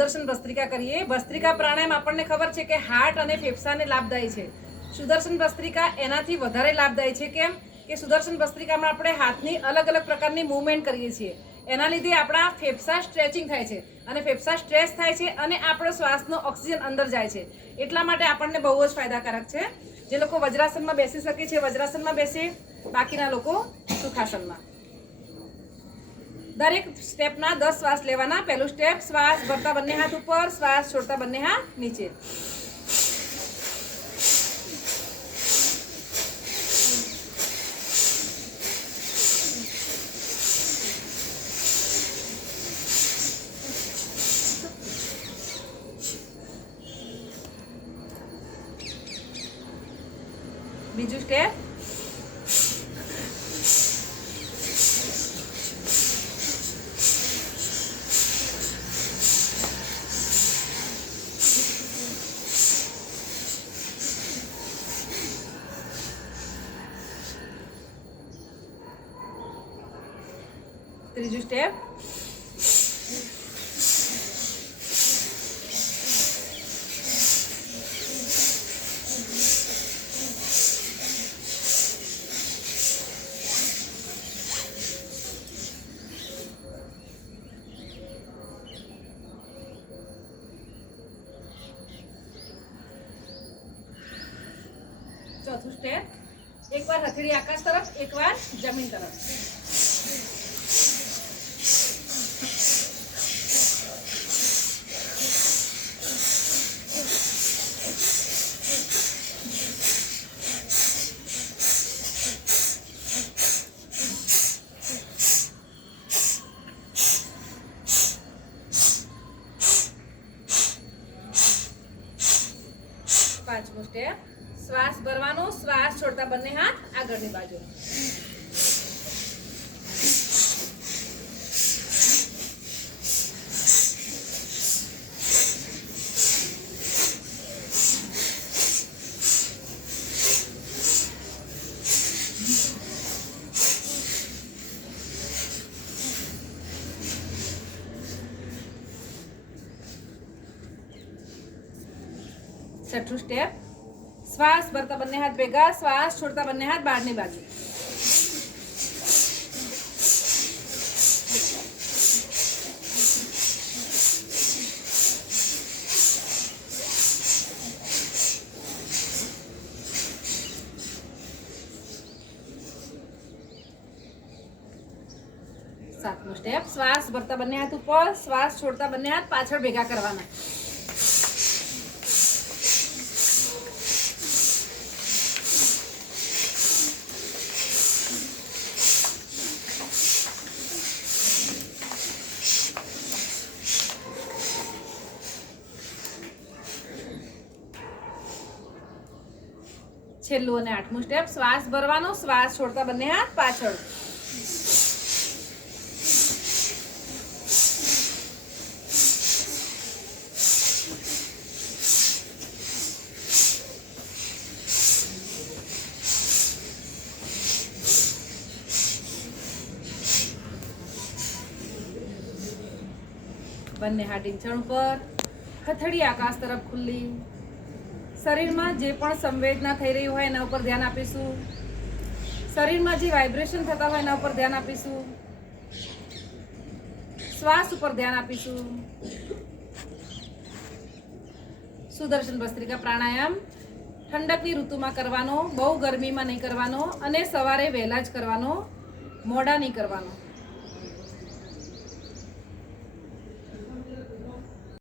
સુદર્શન ભસ્ત્રિકા કરીએ. ભસ્ત્રિકા પ્રાણાયામ આપણને ખબર છે કે હાર્ટ અને ફેફસાને લાભદાયી છે. સુદર્શન ભસ્ત્રિકા એનાથી વધારે લાભદાયી છે કેમ? કે સુદર્શન ભસ્ત્રિકામાં આપણે હાથની અલગ અલગ પ્રકારની મૂવમેન્ટ કરીએ છીએ. એના લીધે આપણા ફેફસા સ્ટ્રેચિંગ થાય છે અને ફેફસા સ્ટ્રેસ થાય છે અને આપણો શ્વાસનો ઓક્સિજન અંદર જાય છે. એટલા માટે આપણને બહુ જ ફાયદાકારક છે. જે લોકો વજ્રાસનમાં બેસી શકે છે, વજ્રાસનમાં બેસે, બાકીના લોકો સુખાસનમાં. દરેક સ્ટેપના દસ શ્વાસ લેવાના પહેલું સ્ટેપ શ્વાસ ભરતા બંને હાથ ઉપર શ્વાસ છોડતા બંને હાથ નીચે બીજું સ્ટેપ Primeiro step. चौथू स्टेप एक बार हथेली आकाश तरफ एक बार जमीन तरफ પાંચમું સ્ટેપ શ્વાસ ભરવાનો શ્વાસ છોડતા બંને હાથ આગળની બાજુ છઠ્ઠું સ્ટેપ શ્વાસ ભરતા બંને હાથ ભેગા શ્વાસ છોડતા બંને હાથ બહારની બાજુ સાતમું સ્ટેપ શ્વાસ ભરતા બંને હાથ ઉપર શ્વાસ છોડતા બંને હાથ પાછળ ભેગા કરવાના છેલ્લું અને આઠમું સ્ટેપ શ્વાસ ભરવાનો શ્વાસ છોડતા બંને હાથ પાછળ બંને હાથ ઢીંચણ ઉપર હથેળી આકાશ તરફ ખુલ્લી શરીરમાં જે પણ સંવેદના થઈ રહી હોય એના ઉપર ધ્યાન આપીશું. શરીરમાં જે વાઇબ્રેશન થતા હોય એના ઉપર ધ્યાન આપીશું. શ્વાસ ઉપર ધ્યાન આપીશું. સુદર્શન ભસ્ત્રિકા પ્રાણાયામ. ઠંડકની ઋતુમાં કરવાનો, બહુ ગરમીમાં નહીં કરવાનો અને સવારે વહેલા જ કરવાનો, મોડા નહીં કરવાનો.